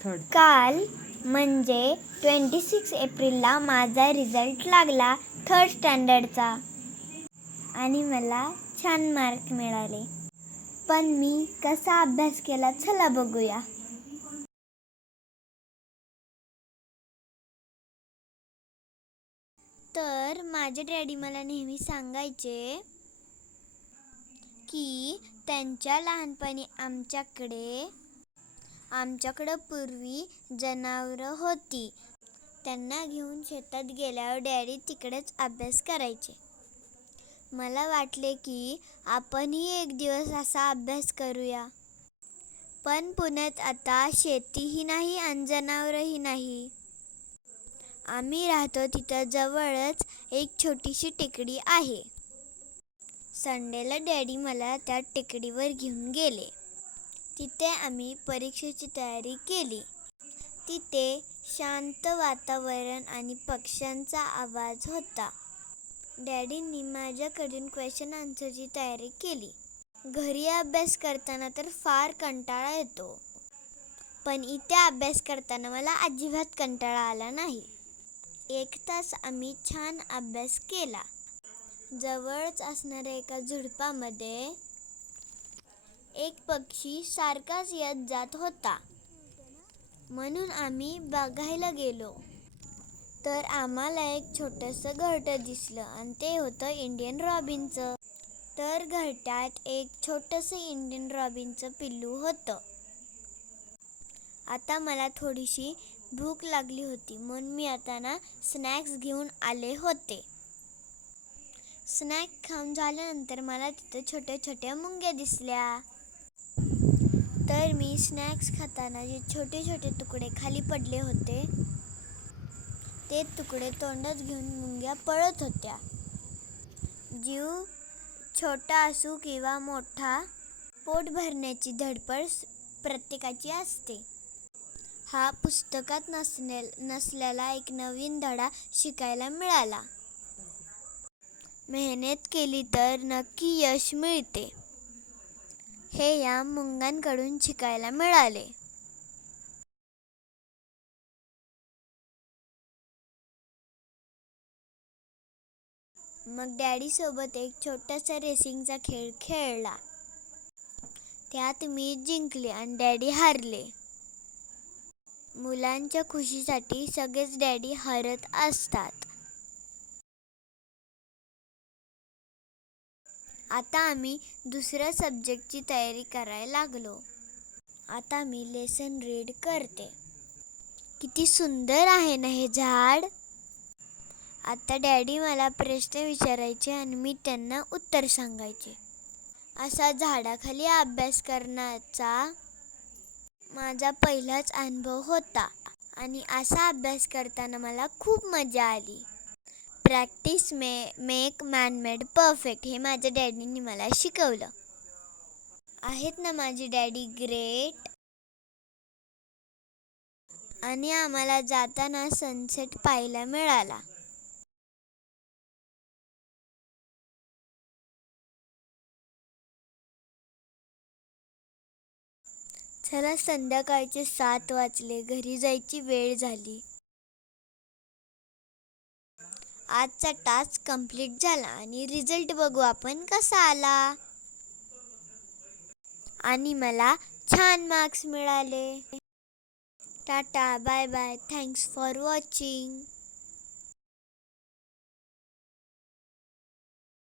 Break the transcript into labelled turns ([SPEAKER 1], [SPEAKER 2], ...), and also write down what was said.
[SPEAKER 1] Third काल म्हणजे twenty six एप्रिलला माझा रिझल्ट लागला थर्ड स्टँडर्डचा आणि मला छान मार्क मिळाले. पण मी कसा अभ्यास केला चला बघूया. तर माझे डॅडी मला नेहमी सांगायचे की त्यांच्या लहानपणी आमच्याकडे आमच्याकडं पूर्वी जनावरं होती. त्यांना घेऊन शेतात गेल्यावर डॅडी तिकडेच अभ्यास करायचे. मला वाटले की आपणही एक दिवस असा अभ्यास करूया. पण पुण्यात आता शेतीही नाही आणि जनावरही नाही. आम्ही राहतो तिथं जवळच एक छोटीशी टेकडी आहे. संडेला डॅडी मला त्या टेकडीवर घेऊन गेले. तिथे आम्ही परीक्षेची तयारी केली. तिथे शांत वातावरण आणि पक्ष्यांचा आवाज होता. डॅडींनी माझ्याकडून क्वेश्चन आन्सरची तयारी केली. घरी अभ्यास करताना तर फार कंटाळा येतो. पण इथे अभ्यास करताना मला अजिबात कंटाळा आला नाही. एक तास आम्ही छान अभ्यास केला. जवळच असणाऱ्या एका झुडपामध्ये एक पक्षी सारखाच येत जात होता. म्हणून आम्ही बघायला गेलो. तर आम्हाला एक छोटंसं घरटं दिसलं आणि ते होतं इंडियन रॉबिनचं. तर घरट्यात एक छोटंसं इंडियन रॉबिनचं पिल्लू होतं. आता मला थोडीशी भूक लागली होती म्हणून मी आता ना स्नॅक्स घेऊन आले होते. स्नॅक खाऊन झाल्यानंतर मला तिथं छोट्या छोट्या मुंग्या दिसल्या. तर मी स्नॅक्स खाताना जे छोटे छोटे तुकडे खाली पडले होते ते तुकडे तोंडात घेऊन मुंग्या पळत होत्या. जीव छोटा असू किंवा मोठा पोट भरण्याची धडपड प्रत्येकाची असते. हा पुस्तकात नसणे नसलेला एक नवीन धडा शिकायला मिळाला. मेहनत केली तर नक्की यश मिळते. हे या मुंगांकडून शिकायला मिळाले. मग डॅडी सोबत एक छोटासा रेसिंगचा खेळ खेळला. त्यात मी जिंकले आणि डॅडी हारले. मुलांच्या खुशीसाठी सगळेच डॅडी हरत असतात. आता आम्ही दुसऱ्या सब्जेक्टची तयारी करायला लागलो. आता मी लेसन रीड करते. किती सुंदर आहे ना हे झाड? आता डॅडी मला प्रश्न विचारायचे आणि मी त्यांना उत्तर सांगायचे. असा झाडाखाली अभ्यास करण्याचा माझा पहिलाच अनुभव होता आणि असा अभ्यास करताना मला खूप मजा आली. Practice may make man made perfect हे माझ्या डॅडींनी मला शिकवलं. आहेत ना माझी डॅडी ग्रेट. आणि आम्हाला जाताना सनसेट पाहायला मिळाला. चला संध्याकाळचे सात वाजले घरी जायची वेळ झाली. आजचा टास्क कंप्लीट झाला आणि रिझल्ट बघू आपण कसा आला. आणि मला छान मार्क्स मिळाले. Tata bye bye thanks for watching